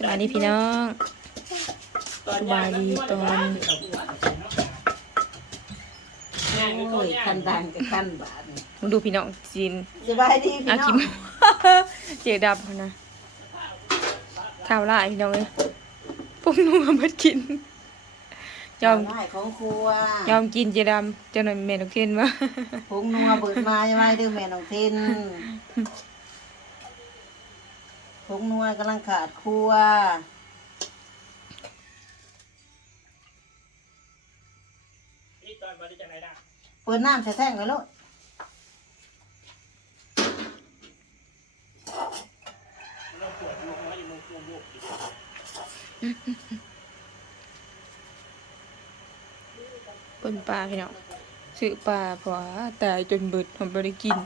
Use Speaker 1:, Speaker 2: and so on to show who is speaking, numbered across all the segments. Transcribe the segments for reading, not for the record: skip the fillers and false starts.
Speaker 1: บายดีพี่น้องสบายดีตอน
Speaker 2: โอ้ยคันดังกับคันบาดนี่
Speaker 1: มึงดูพี่น้องจีน
Speaker 2: สบายดีพี่
Speaker 1: อา
Speaker 2: น้อ
Speaker 1: คิ
Speaker 2: ง
Speaker 1: ม เจดับนะข้าวล่าพี่น้องเลยพวกนุ่งเอามากินยอม
Speaker 2: ไล่ของครัวย
Speaker 1: อมกินเจดำเจ้าหน่อยแม่ต้องเทนมา
Speaker 2: ผงนัวเบิดมาใช่ไหมเด้อแม่น้องเทนผงนัวกำลังขาดครัว
Speaker 3: นี่ตอนบริจาคไหนด่ะ
Speaker 2: เปิดน้ำใส่แท่งไว้ลูก
Speaker 3: เราปวดหัวหัวอยู่มุกมุกมุก
Speaker 1: ปนปลาพี่น้องซื้อปลาเพราะว่าตายจนเบิดผมไม่ได้กิน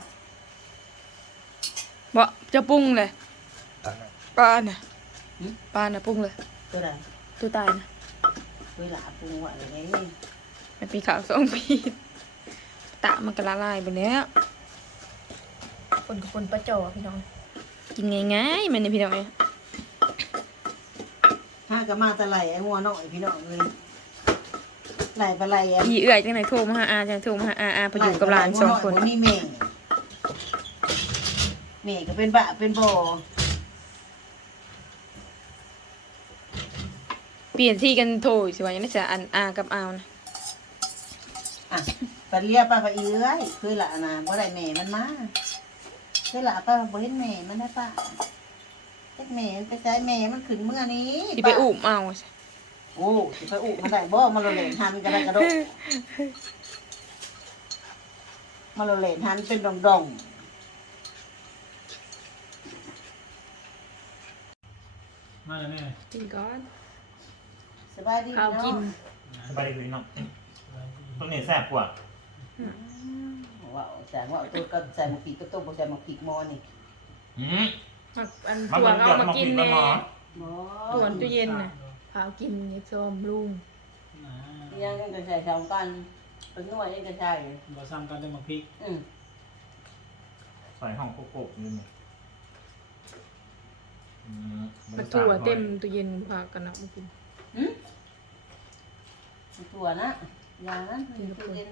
Speaker 1: บ่จะปรุงเลยปลาน่ะปลาน่ะปรุงเลย
Speaker 2: ตัวใด
Speaker 1: ตัวตายนะ
Speaker 2: เวลาปรุงว่าอะไรนี่
Speaker 1: มันเป็นข่าวสองปีตะมันก็ละลายไปแล้วคนกับคนประจอพี่น้องกินง่ายๆมันนี่พี่น้องเอ้ย
Speaker 2: ห้ากะมาตะไหลไอ้หัวน้อยพี่น้องเลยไหลปลาไหลอ่ะ
Speaker 1: อีเอื่อยจังไหนโทรมาหาอาจังโทรมาหาอาพออยู่กับหลานสองคน
Speaker 2: มีแม่แม่ก็เป็นบะเป็นบ่อ
Speaker 1: เปลี่ยนที่กันโทรสิว่ายังได้จะอันอากับอาวนะ
Speaker 2: อ่ะปลาเลียปลาปลาเอื้อยคือละนะบ่ได้แม่มันมาคือละป้าบ่เห็นแม่มันนะป้าเฮ็ดแม่มันไปใช้แม่มันขึ้นเมื่อนี้
Speaker 1: ที่ไปอุ้มเอา
Speaker 2: โอ้สิไปอุ้มมันได้บ่มาโลเลนหันก็ได้กระโดดมาโลเลนหันเป็นดอง
Speaker 3: มาแล้วแม่
Speaker 1: กินก่อน
Speaker 2: ๆสบายดี
Speaker 1: ข้าวกิน
Speaker 3: สบายดีพี่น้องต้นนี้แซ่บกว่า
Speaker 2: ว่าแสงว่าตัวกับใส่หมกผีตัวโตบ่ใส่หมกผีมอนี่
Speaker 1: อัน
Speaker 3: มา
Speaker 1: ถั่ว
Speaker 3: เป็น
Speaker 1: เอา
Speaker 3: เดือด
Speaker 1: มา
Speaker 3: มา
Speaker 1: กิ
Speaker 3: กิ
Speaker 1: น
Speaker 3: น
Speaker 1: แน่
Speaker 3: หมอ
Speaker 2: บ่
Speaker 1: ถั่วตู้เย็นน่ะข้าวกินนี่ส้มลุง
Speaker 2: ยังจะใส่สองกันเป็นนวดยังจะใส่
Speaker 3: บ่ซ้ำกันได้มาพริก ใส่ห้องโกโก้นี่นี่
Speaker 1: มันถั่วเต็มตู้เย็นพากันเอามากิน
Speaker 2: ตัวนะยานะมันอยู่ตู้เย็น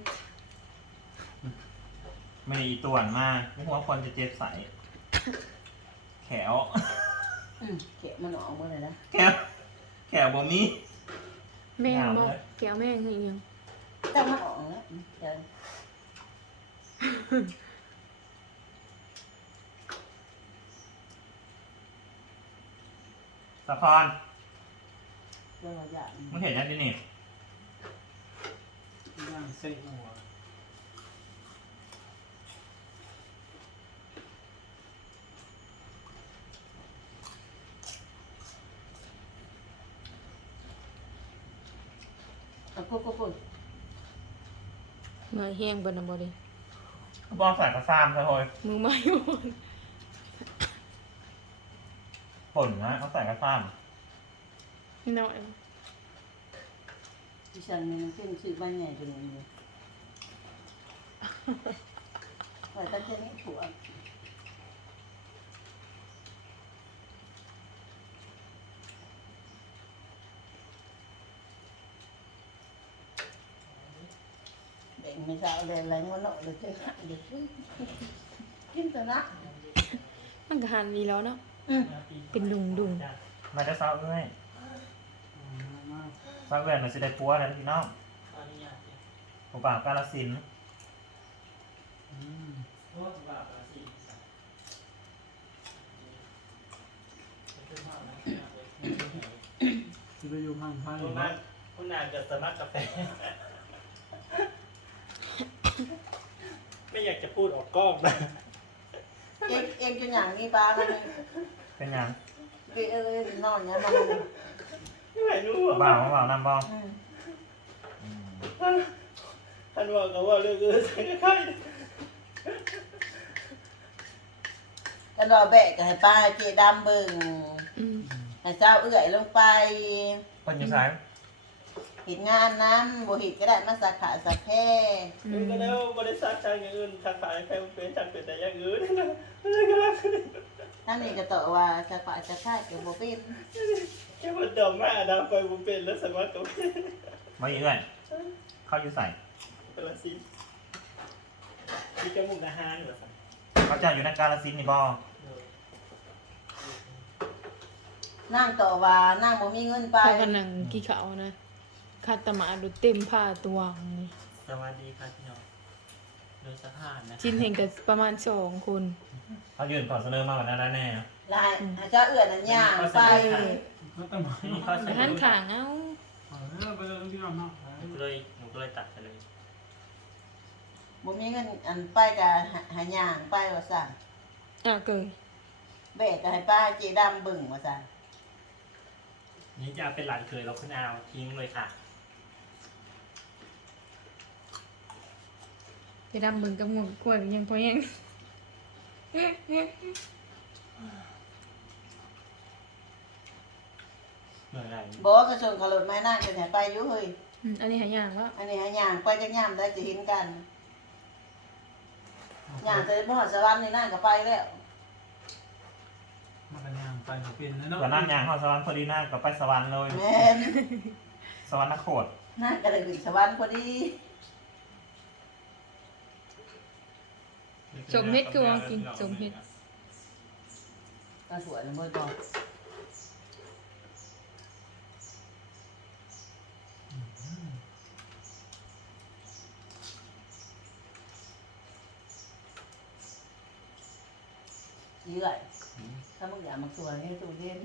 Speaker 3: ไม่ได้อีต่วนมาไม่หัวคนจะเจ็บใสแขว
Speaker 2: เกะมันออกมาเลยนะ
Speaker 3: แขวบ่มี
Speaker 1: แม่ง
Speaker 3: ยาว
Speaker 1: บ่
Speaker 3: เลย
Speaker 1: แก้วแม่งคืออีหยัง
Speaker 2: แต่มันออกแล้วเดี๋ยว
Speaker 3: สะพอน
Speaker 2: เดี๋ยวเราอยาก
Speaker 3: มึงเห็นยังดินี่
Speaker 4: ย่างเส้นหัว
Speaker 2: เอาปุ๊บปุ๊บปุ๊บ
Speaker 1: เมื่อยแห้งบ่น่ะบ่ได้
Speaker 3: บอลใส่กระซามซะโอย
Speaker 1: มือไม้อยู่
Speaker 3: ผลนะเขาใส่กระซาม
Speaker 1: พี่น้อง
Speaker 2: ดิฉันเนี่ยมันเป็นชื่อบ้านใหญ่ตัวนี้เลยแต่ตั้งใจไม่ถูกเด็กไม่ทราบเลยอะไรเงี้ยเนาะเดี๋ยวจะหักเดี๋ยวกินแต่นะ
Speaker 1: มันก็หันดีแล้วเนาะ
Speaker 4: ปี
Speaker 1: เป็นดุง
Speaker 3: มาจะเศร้าเลย
Speaker 4: มา
Speaker 3: เศร้าเวรมันจะได้ปัวนะพี่น้อง
Speaker 4: ตอนนี้อยาก
Speaker 3: ผมป่าวกาลสินธุ์
Speaker 4: โอ้สบายละสิจะไปอยู่ข้างข้าง
Speaker 3: คุณนานจะสมัครกาแฟ
Speaker 4: ไม่อยากจะพูดออกกล้องนะ
Speaker 2: เอ็งจะอย่างนี้บ้างเลย
Speaker 3: เป็นยัง
Speaker 2: đi ngon nha mà
Speaker 3: ไม่รู้บ่าวบ่าวนำบ่
Speaker 4: ท่านว่าเขาว่าเรื่องอื่นใช่ไหม
Speaker 2: cái đò bẹ cái ba chị đam bừng
Speaker 1: ๆอืม
Speaker 2: là sao ưỡi lông bay
Speaker 3: คนอยู่ซ้าย
Speaker 2: thịt ngan lắm bộ thịt cái đại mắt sạc khả sạc khe
Speaker 4: คือก็แล้วบริษัททางอย่างอื่นทางฝ่ายแฟนเป็นทางเป็นแต่อย่างอื่นนะอะไรก็แล้ว
Speaker 2: à ทั้งนี้ก็ต่อว่าจะฝ่ายจะค่ายกับโบเป็น
Speaker 4: แค่มันดมมาดำไปบุเป็นแล้วสมัครกับ
Speaker 3: ไม่เอื้อนเข้าอยู่ใส่
Speaker 4: เป็นละสิมีจมูกอาหารเหรอครับ
Speaker 3: เขาจะอยู่ในกาลสินธุ์นี่บ่
Speaker 2: นั่งต่อว่านั่งบ่มีเงินไป
Speaker 1: พากันนั่งกี่เขานะคาตมาดูเต็มผ้าตัวนี่
Speaker 4: สวัสดีครับพี่น้องโดยสภาพนะ
Speaker 1: ชิ้นเห็นกับประมาณ2 คน
Speaker 3: เขายืนก่อนเสนอมาแบบนั้นแล้วแน่
Speaker 2: ลายอาจจะเอื้อนอันย่างไป
Speaker 4: ก็ต้องมา
Speaker 3: นี่เขาเสน
Speaker 1: หัน
Speaker 3: อ
Speaker 1: ขางเอา
Speaker 4: ไปเลยพี่น้องเนาะ
Speaker 5: หนูก็เลยตัดไปเลย
Speaker 2: บ่มีเงินอันไปก็หาย่างไปว่าซั่น
Speaker 1: เกย
Speaker 2: แบกก็ให้ป้าเจดำเบิ่งว่าซั่น
Speaker 5: นี่จะเป็นหลานเคยเราขึ้นเอาทิ้งเลยค่ะ
Speaker 1: ไปดำเบิ่งกับงูกล้วยยังพอยัง
Speaker 5: เหนื่อยอะไร
Speaker 2: บ่ก็ส่งเขารถไม้นั่งก็ให้ไปอยู่เฮ้ย
Speaker 1: อันนี้หายากแล้ว
Speaker 2: อันนี้หาย่างไปจักย่ามได้จะเห็นกันย่างแต่บ่ฮอดสวรรค์นี่นั่งก็ไปแล้ว
Speaker 4: มากันย่างไปบุเป็นนะเนาะ
Speaker 3: ส่วนนั่งยางเข้าสวรรค์พอดีนั่งกับไปสวรรค์เลย
Speaker 2: แม่น
Speaker 3: สวรรค์นคร
Speaker 2: นั่งก็ได้ขึ้นสวรรค์พอดี
Speaker 1: สมเฮ็ดคือว่ากินสมเฮ็ด
Speaker 2: ตาสวยเบิ่งบ่เยื่อยถ้ามึงอยากมาสวยให้ตู้เย็น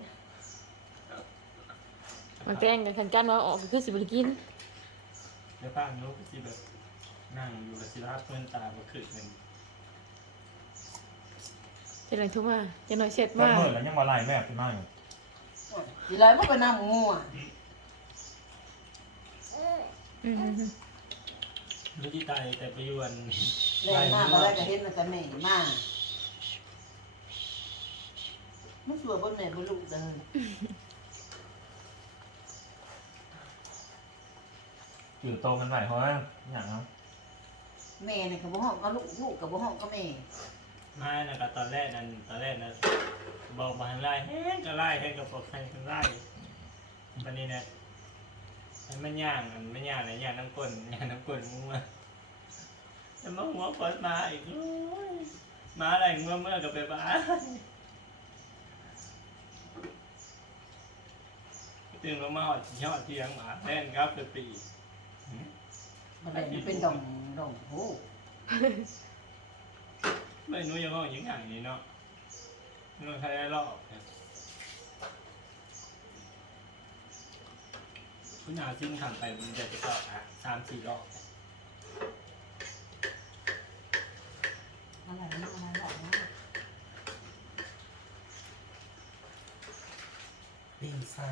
Speaker 1: มาแต่งกันคันกันว่าออกคือสิบ่ได้กิน
Speaker 5: เดี๋ยวป้านุ๊กที่แบบนั่งอยู่กับศิลาเพื่อนตามาขึ้นเงิน
Speaker 1: จะหน่อยโทุมาจะหน่อยเสร็จ
Speaker 3: ก็
Speaker 1: มา
Speaker 3: เมื่อแล้วยังมาไล่แบบขึ้นมาอยู่
Speaker 2: สิไรมันก็น้ำงัว
Speaker 1: อืม
Speaker 5: รู้ที่ตายแต่ไปยวน
Speaker 2: แรงมากอะไรก็เห็นมันก็แม่มากมันสวยบนแม่บนลูกเลย
Speaker 3: จืดโตกันไปเพราะว่าอย่างนั้น
Speaker 2: แม่เนี่ยกับบ่ห้องก็ลูกกับบ่ห้องก็แม่
Speaker 5: ไม่นะครับตอนแรกนั้นบอกมาให้ไล่แห้งก็ไล่แห้งก็บอกให้ไล่วันนี้เนี่ยมันย่างมันย่างอะไรย่างน้ำก้นมึงมาแต่มาหัวปอดมาอีกมาอะไรเมื่อกับไปบ้านตื่นมาหอดยอดเทียงหมาแน่นครับเป็นปี
Speaker 2: มันเลยเป็นดองโห
Speaker 5: ไม่รู้ยังว่าอย่างนี้เนาะเรื่องใครได้รอบคุณอาซิ่งขันไปมันจะรอบ3-4 รอบ
Speaker 2: อะไรหรอกนะ
Speaker 4: ปิ้งไส้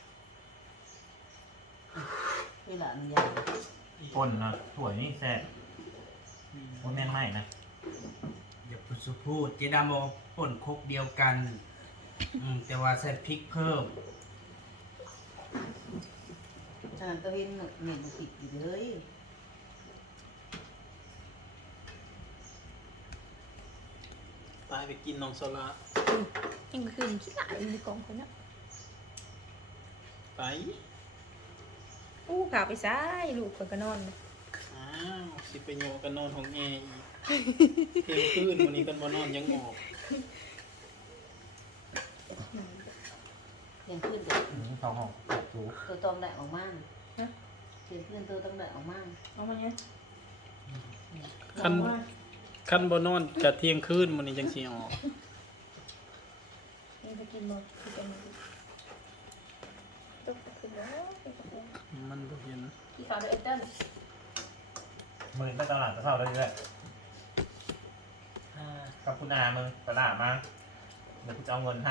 Speaker 2: เวลามันยาว
Speaker 3: คนนะถั่วนี่แซ่บมันแม่นไหมนะ
Speaker 6: อย่าพูดเจดามบอกป่นคกเดียวกันแต่ว่าใส่พริกเพิ่ม
Speaker 2: ฉะนั้นตัวเห็นเหม็นติดอยู่เลย
Speaker 4: ตายไปกินน้องโซล่า
Speaker 1: ยังคืนขี้หลายในกองคนเนาะ
Speaker 4: ไป
Speaker 1: อู้ข่าวไปซ้ายลูกเพิ่นก็นอน
Speaker 4: อ้าวสิไปโยกันนอนของแง่อีกเที่ยงคืนวันนี้กันบ่นอนยังออก
Speaker 2: ยังขึ้นเด็ก
Speaker 3: เข้าห้องจู
Speaker 2: ตัวตอมได้ออกมาเสียงขึ้นตัวต้องได้ออกมา
Speaker 1: เอามาเนี่ย
Speaker 4: คันบ่นอนกะเที่ยงคืนวันนี้จังสิออก
Speaker 1: นี่ไปกินบ่กินกันบ่ตุ๊กขึ้นแล้ว
Speaker 4: มันบ่เห็น
Speaker 1: กี่ข่าวเด้อเอเติ้ล
Speaker 3: มือตั้งตลาดจะเท่าเลยเลยกับคุณอามึงตลาดมาเดี๋ยวกูจะเอาเงินให้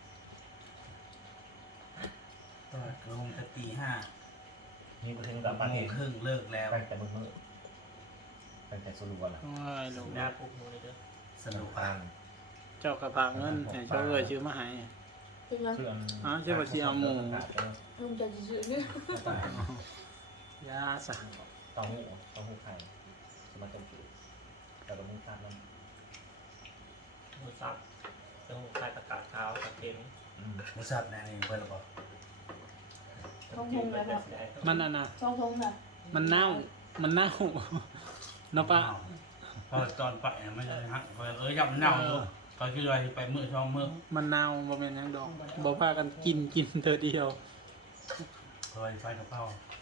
Speaker 6: ก็ลงแต่ตีห้า
Speaker 3: นี่กูถึงแบบปัน
Speaker 6: โม
Speaker 3: เห็
Speaker 6: ง
Speaker 3: น
Speaker 6: ครึ่งเลิกแล้ว
Speaker 3: ตั้งแต่มือตั้งแต่สุรุวันละ
Speaker 4: ว้ายลง
Speaker 5: หน้าปุกมือเลยเด้อ
Speaker 6: สนุกปัง
Speaker 4: เจ้ากระพาเงินให้เจ้าเอ้ยซื้อมาให้
Speaker 1: จริงเหรอ
Speaker 3: ชื่ออัน
Speaker 4: ใช่ป่ะที่เอาหมู
Speaker 1: ลุงจะซื้อเนี่ย
Speaker 4: ยาสะ
Speaker 3: เต้าหู้ไข่สมาต้มจืดแต่เราไม่ทราบน้
Speaker 5: หมูสับแต่ต้องใส่ตะกาเท้าตะเข็ม
Speaker 6: หมูสับนะนี่เพิ่นละบ่
Speaker 4: มันอันน่ะ
Speaker 1: ช่องทงค่ะ
Speaker 4: มันเน่ามันเน่าเนาะป้า
Speaker 6: พอตอนไปไม่ได้ฮะยับเน่าอยู่เขาคิดว่าไปมื้อช่องมื้อ
Speaker 4: มันเน่าบ่แม่นหยังดอกบ่พากันกินเธอเดียว
Speaker 6: เคยไฟกับเผา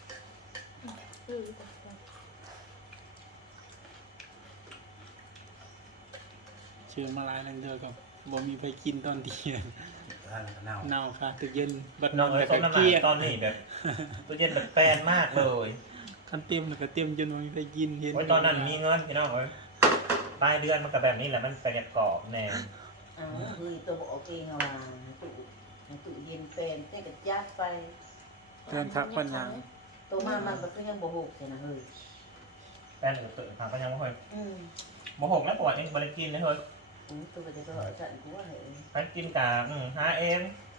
Speaker 4: เชิญมาหลายนั่งเด้อก็บ่มีไปกินตอนเที่ยง
Speaker 6: ทานเน่า
Speaker 4: เน่าค่ะตึกเย็นบัดน
Speaker 3: น้
Speaker 4: อ
Speaker 3: อง
Speaker 4: น
Speaker 3: เอ้ย
Speaker 4: แต่
Speaker 3: ต้ม
Speaker 4: ก็
Speaker 3: น้ำห
Speaker 4: เกลี้ย
Speaker 3: นักตอนนี้แบบตัวเย็นแบบแปลนมากเลย
Speaker 4: คันเต็มแล้วก็เต็มจนบ่มีไปกินเห็น
Speaker 3: โอ้ยตอนนั้นมีเงินพี่น้องเอ้ยปลายเดือนมันก็แบบนี้แหละมันไปกระกรอบแน่
Speaker 2: อ้าวเฮ้ยตัวบอกเองเอาว่าตู้เย็นเป็นเจ๊กระยัดไป
Speaker 4: เตือนทักปัญญา
Speaker 2: ตัวมันก็ยังบ่หกใช่นะเฮ้ย
Speaker 3: แป้นตื่นทางก็ยังไม่ค่อย
Speaker 2: อืม
Speaker 3: โมโหแล้วปวดเองบริกินเลยเฮ้ย
Speaker 2: ตัวก็จะก็สั่นกูว่าเฮ้ย
Speaker 3: ไปกินกาหาเอง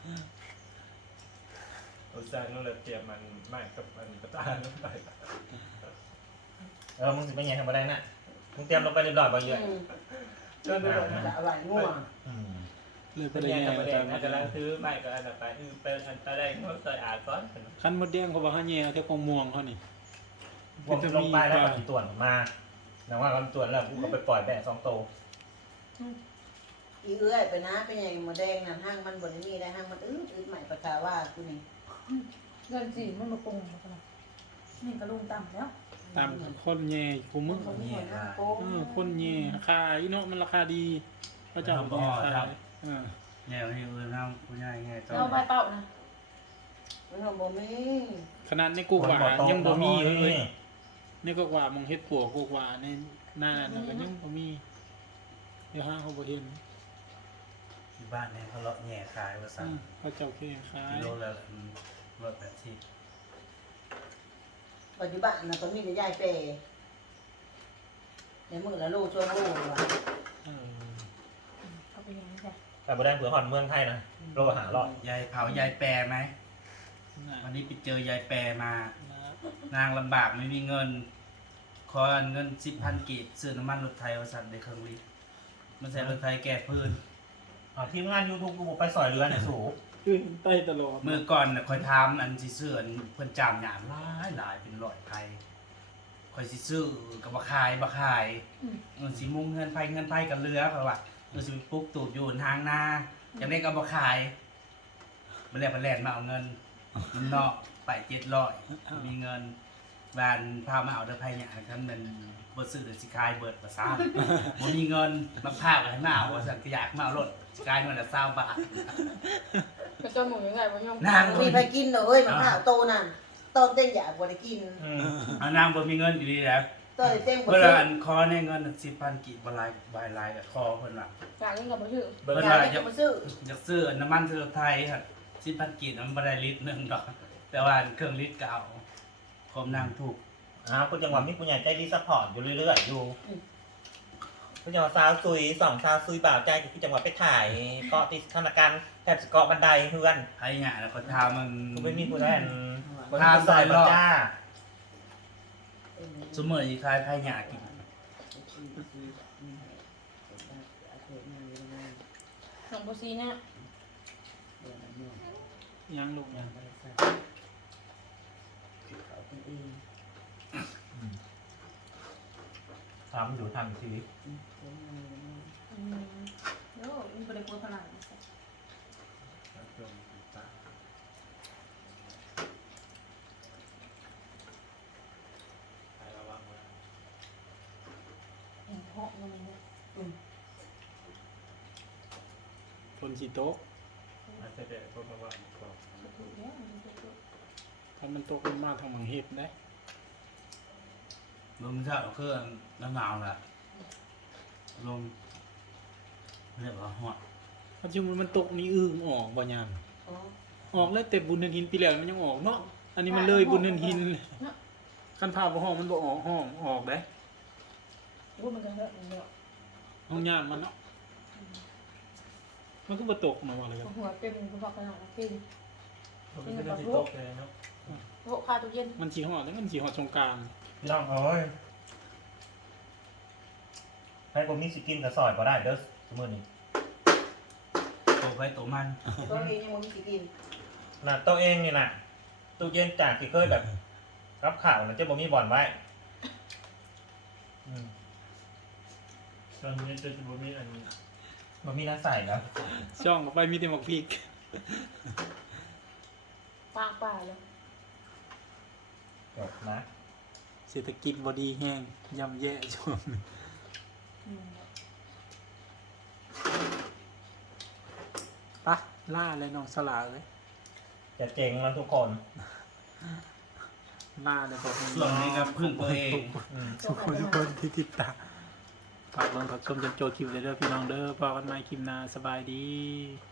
Speaker 5: อุตส่าห์นั่นแหละเตรียมมันไม่กับมันกระตายลงไป
Speaker 3: มึงสิเป็นยังทำอะไรน่ะมึงเตรียมลงไปเรียบร้อยบ่เยอะ
Speaker 2: จนดูอะไรง่วง
Speaker 4: เลยไป
Speaker 5: เป็น
Speaker 4: เลย
Speaker 5: ยัง
Speaker 4: ไง
Speaker 5: กับประเด็นนะกำลังซื้อไม่ก็อันนั้นไปเป็นอันตะแรกเขาใส่อาซ้อน
Speaker 4: คันมดแดงเขาบอกให้แย่เอาแต่ของม่วงเขานี่
Speaker 3: ผมลงไปแล้วก็ตรวจมาแต่ว่าตรวจแล้วกูก็ไปปล่อยแบะ2 โตว
Speaker 2: อีเอื้อยไปนะเป็นยังมาแดงนั่นห้างมันบนนี้ได้ห้างมันอึดใหม่ประกาว่ากูนี่
Speaker 1: เงินสิมันมาปรุงมาขนาดนี่ก็ลงต่ำแล้ว
Speaker 4: ตามคนแย่กูมึง
Speaker 2: เขาไม่เห็นห้างโป้
Speaker 4: คนแย่ขายเนาะมันราคาดีพระเจ้าบ่ขายอ่า
Speaker 6: แง่ที่อื่นทำผู้ใหญ่แง่ตอน
Speaker 1: เอาใบเป่านะ
Speaker 2: มันทำบ่มี
Speaker 4: ขนาดในกูว่ายังบ่มีเลยนี่ก็ว่ามองเฮ็ดปัวกูว่าในหน้านั้นก็ยังบ่มีเดี๋ยวห้างเขาบ่เห็น
Speaker 6: ที่บ้านเนี่ยเขาเลาะแง่ขายว่าสั่ง
Speaker 4: พระเจ้าแค่ขาย
Speaker 6: กิโลละ180
Speaker 2: ปัจจุบันนะตอนนี้จะย้ายเปในมือละลูกช่วงลูกว่ะ
Speaker 1: เอาไปยังไงค่ะ
Speaker 3: แต่บ่ได้เผื่อหอนเมืองไทยนะโลหะรอด
Speaker 6: ยายเผายายแปรไหม วันนี้ไปเจอยายแปรมา นางลำบากไม่มีเงิน ขอเงิน10,000 กีบซื้อน้ำมันรถไทยว่าสั่นในเครื่องลิตรมันใส่รถไทยแก้พื้น
Speaker 3: ทีมงาน YouTube กูบอกไปสอยเรือเนี่ยสู
Speaker 4: คือใต้ตลอด
Speaker 6: เมื่อก่อนน่ะคอยถามอันสิซื้ออันเพิ่นจามหยามหลายเป็นร้อยไทยคอยสิซื้อก็บ่ขายสิมุงเงินไผกับเรือเขาว่าสิไปปลูกตูบอยู่ทางนาจังได๋ก็บ่ขายมันแล้วมันแล่นมาเอาเงินมันนอกไป700มีเงินบ้านพามาเอาเด้อไผหยังคันมันบ่ซื้อเดี๋ยวสิขายเบิดบ่ซ่าบ่มีเงินมาพาให้มาเอาว่าซั่นก็อยากมาเอารถสิขายมันละ20 บาท
Speaker 1: กระจนหมูยังไงวะยง
Speaker 6: นาง
Speaker 2: มีไปกินเอ้ยมันข้าวโตนั่นต้นเต้นอยากบ่ได้กิน
Speaker 6: เอานางบ่มีเงินอยู่ดีแล้ว
Speaker 2: ต้นเต้นบ่
Speaker 6: เพื่
Speaker 2: ซื้อ
Speaker 6: อันคอในเงิน10,000 กีบบลายบายลายกับคอเพิ่นว่า
Speaker 1: อยากกินกับมาชื่อ
Speaker 3: เบิ่ง
Speaker 6: เพิ่น
Speaker 2: อยาก
Speaker 6: ว่า
Speaker 2: ได้จะมาซื้อ
Speaker 6: อยากซื้อน้ำมันซื้อรถไทยครับ10,000 กีบมันบ่ได้ลิตรหนึงดอก แต่ว่าเครื่องลิตรก็เอาคมนางถูก
Speaker 3: คุณจังหวะมีผู้ใหญ่ใจดีซัพพอร์ตอยู่เรื่อยๆอยู่คุณจังหวะซาวซุย2ซาวซุยบ่าวใจคุณจังหวะไปถ่ายเกาะติดธนาคารแทบสเกาะบันไดเพื่อน
Speaker 6: ไผหยาแล้วก็ทามัน
Speaker 3: กูไม่มีผู้แทนบนซอยบ่จ้า
Speaker 6: สมมุติสิขายไผหยากิน
Speaker 1: หนองบัวซีเนี่ย
Speaker 4: ยังลูกยัง
Speaker 3: ทำอยู่ทำอยู่ชีวิต
Speaker 1: โอ้ยมันเป็นคนพลัง เห็นเพาะมันเนี่ย
Speaker 4: คนสิโต๊ะ
Speaker 5: อาจจะเป็นเพราะว่า
Speaker 1: ถูกแล้วมันถูกแล้ว
Speaker 4: ถ้ามันโต๊ะมันมาทางมังเฮ็ดได้
Speaker 6: ลมเช้าคือน้ำหนาวล่ะลมเรียกว่าฮอด
Speaker 4: ปัจจุบันมันตกนี่อึ้งออกบ่ยามออกแล้วแต่บุญเนินหินปีแล้วมันยังออกเนาะอันนี้มันเลยบุญเนินหินคันพาบ่ห้องมันบ่ออกห้องออกได้
Speaker 1: รู้มันกันเถอะมันเนี่ย
Speaker 4: ห้องยามมันเนาะมันก็บ่ตกเนาะว่าเลยครับ
Speaker 1: หัวเต็มคุณพ่อขนาดนั้นกิน
Speaker 5: ผมไม่ได้ติดตกเลยเนาะ
Speaker 1: โต๊ะคาตู้เย็น
Speaker 4: มันสิฮอดแล้วมันสิฮอดสงกรานต์
Speaker 3: พี่น้องเอ้ยให้ผมมีสกินกับซอยก็ได้เด้อสมมตินี้
Speaker 6: ตัวไปตัวมัน
Speaker 2: ตัวเองยังบ่มีสิกิน
Speaker 3: น่ะตัวเองนี่น่ะตู้เย็นจากที่เคยแบบรับข่าวนะเจ้าบ่มีบ่อนไว้อืม
Speaker 5: ตอนนี้จะบ่มีอัน
Speaker 3: บ่มีน้ำใส่แล้ว
Speaker 4: ช่องออกไปมีแต่หมกพริก
Speaker 1: ปากป่าเลย
Speaker 3: จบนะ
Speaker 4: เศรษฐกิจบ่ดีแห้งย่ำแย่ช่วงนี้ปะล่าเลยน้องสลาเลย
Speaker 3: จะเจ๋งแล้วทุกคน
Speaker 4: ล่าเลยบอก
Speaker 6: ส่วนนี้ก็พึ่งตัวเอง
Speaker 3: อืม
Speaker 4: ทุกคนที่ติดตามฝากลงผักชมจนโจทย์คลิปเลยเด้อพี่น้องเด้อพอกันใหม่คลิปหน้าสบายดี